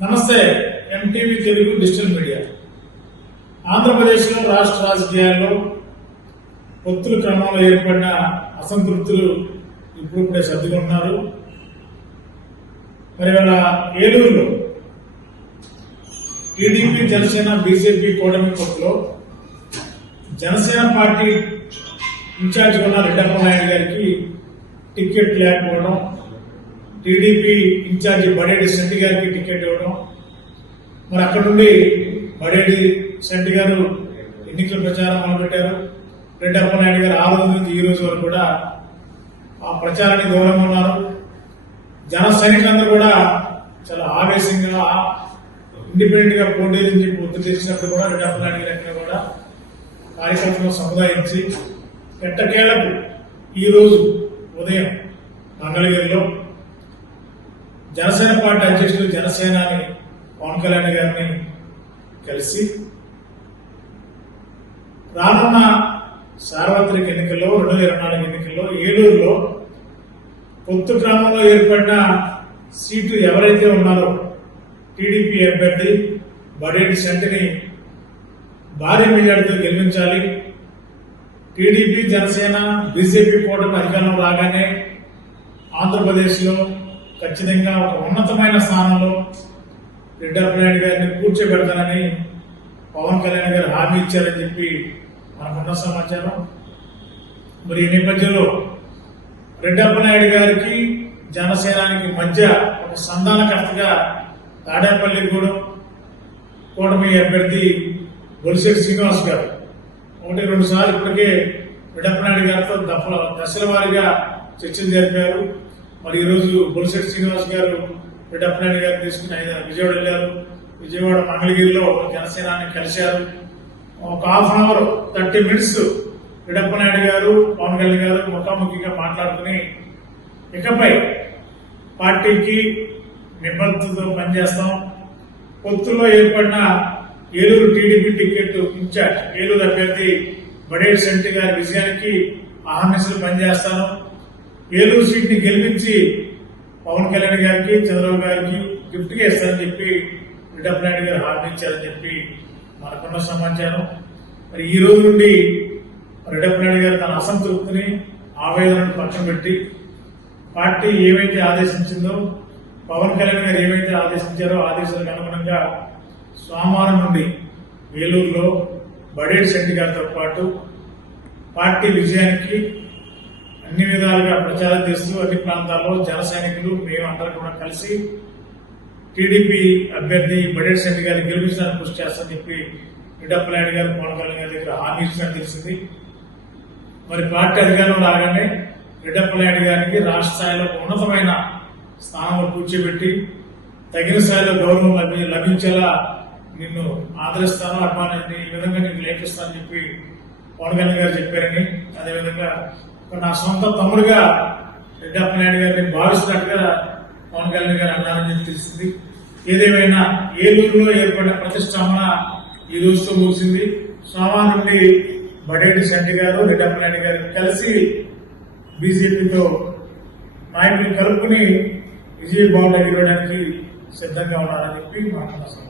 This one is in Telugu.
నమస్తే ఎంటీవీ తెలుగు డిజిటల్ మీడియా. ఆంధ్రప్రదేశ్లో రాష్ట్ర రాజకీయాల్లో పొత్తుల క్రమంలో ఏర్పడిన అసంతృప్తులు ఇప్పుడిప్పుడే సర్దుకుంటున్నారు మరి వాళ్ళ ఏలూరులో టీడీపీ జనసేన బీజేపీ కూటమి పొత్తులో జనసేన పార్టీ ఇన్ఛార్జ్ ఉన్న రెడ్డప్ప నాయుడు గారికి టికెట్ లేకపోవడం టీడీపీ ఇన్ఛార్జి బడేడి శెట్టి గారికి టికెట్ ఇవ్వడం. మరి అక్కడ నుండి బడేడి శెట్టి గారు ఎన్నికల ప్రచారం మొదలుపెట్టారు. రెడ్డప్ప నాయుడు గారు ఆ రోజు నుంచి ఈ రోజు వరకు కూడా ఆ ప్రచారాన్ని గౌరవం ఉన్నారు. జన సైనికులందరూ కూడా చాలా ఆవేశంగా ఇండిపెండెంట్గా పోటీ నుంచి పూర్తి చేసినప్పుడు కూడా రెడ్డప్ప నాయుడు గారి ఎక్కడ కూడా కార్యకర్తలను సముదాయించి ఎట్టకేళ్ళకు ఈరోజు ఉదయం మంగళగిరిలో జనసేన పార్టీ అధ్యక్షుడు జనసేనాని పవన్ కళ్యాణ్ గారిని కలిసి రానున్న సార్వత్రిక ఎన్నికల్లో రెండు వేల ఇరవై నాలుగు ఎన్నికల్లో ఏలూరులో పొత్తు గ్రామంలో ఏర్పడిన సీటు ఎవరైతే ఉన్నారో టీడీపీ అభ్యర్థి బడేటి శంటిని భారీ మెజార్టీతో గెలిపించాలి. టీడీపీ జనసేన బీజేపీ కూటమి అధికారంలో రాగానే ఆంధ్రప్రదేశ్లో ఖచ్చితంగా ఒక ఉన్నతమైన స్థానంలో రెడ్డప్ప నాయుడు గారిని కూర్చోబెడతానని పవన్ కళ్యాణ్ గారు హామీ ఇచ్చారని చెప్పి మనకున్న సమాచారం. మరి ఈ నేపథ్యంలో రెడ్డప్ప నాయుడు గారికి జనసేనానికి మధ్య ఒక సంధానకర్తగా తాడేపల్లిగూడెం కూటమి అభ్యర్థి బొలిశెట్టి శ్రీనివాస్ గారు ఒకటి రెండు సార్లు ఇప్పటికే రెడ్డప్ప నాయుడు గారితో దఫల దశల వారీగా చర్చలు జరిపారు. మరి ఈరోజు బొలిశెట్టి శ్రీనివాస్ గారు రెడ్డప్ప గారు గారిని తీసుకుని ఆయన విజయవాడ వెళ్ళారు. విజయవాడ మంగళగిరిలో జనసేనాన్ని కలిశారు. ఒక half an hour thirty minutes Reddappa గారు పవన్ కళ్యాణ్ గారు ముఖాముఖిగా మాట్లాడుకుని ఇకపై పార్టీకి నిబద్ధతతో పనిచేస్తాం. పొత్తులో ఏర్పడిన Eluru TDP ticket incharge Eluru అభ్యర్థి బడేటి సెంటి గారి విజయానికి అహర్నిశలు పనిచేస్తాను. ఏలూరు సీట్ని గెలిపించి పవన్ కళ్యాణ్ గారికి చంద్రబాబు గారికి గిఫ్ట్గా ఇస్తారని చెప్పి రెడ్డప్ప నాయుడు గారు హామీ చెప్పి మనకున్న సమాచారం. మరి ఈ రోజు నుండి రెడ్డప్ప నాయుడు గారు తన అసంతృప్తిని ఆవేదనను పక్షం పెట్టి పార్టీ ఏమైతే ఆదేశించిందో పవన్ కళ్యాణ్ గారు ఏమైతే ఆదేశించారో ఆదేశాలకు అనుగుణంగా సోమవారం నుండి వేలూరులో బడేడ్ శెట్టి గారితో పాటు పార్టీ విజయానికి అన్ని విధాలుగా ప్రచారం చేస్తూ అన్ని ప్రాంతాల్లో జన సైనికులు మేమందరం కూడా కలిసి టీడీపీ అభ్యర్థి బడేట్ సెట్టి గారిని గెలిపించడానికి కృషి చేస్తామని చెప్పి రెడ్డప్పనాయుడు గారు పవన్ కళ్యాణ్ గారి దగ్గర హామీ ఇచ్చినట్టు తెలిసింది. మరి పార్టీ అధికారం రాగానే రెడ్డప్పనాయుడు గారికి రాష్ట్ర స్థాయిలో ఉన్నతమైన స్థానంలో కూర్చోబెట్టి తగిన స్థాయిలో గౌరవం లభి లభించేలా నిన్ను ఆదరిస్తాను అభిమానాన్ని ఈ విధంగా నీకు లేపిస్తానని చెప్పి పవన్ కళ్యాణ్ గారు చెప్పారని అదేవిధంగా నా సొంత తమ్ముడుగా రెడ్డప్ప నాయుడు గారిని భావిస్తున్నట్టుగా పవన్ కళ్యాణ్ గారు అన్నారని చెప్పి తెలిసింది ఏదేమైనా ఏలూరులో ఏర్పడిన ప్రతిష్టంభన ఈ రోజుతో ముగిసింది. సోమవారం నుండి బడేటి శెట్టి గారు రెడ్డప్ప నాయుడు గారు కలిసి బీజేపీతో నాయకులు కలుపుకుని విజయ్ బాబు ఎగరడానికి సిద్ధంగా ఉన్నారని చెప్పి మాట్లాడుతున్నాం.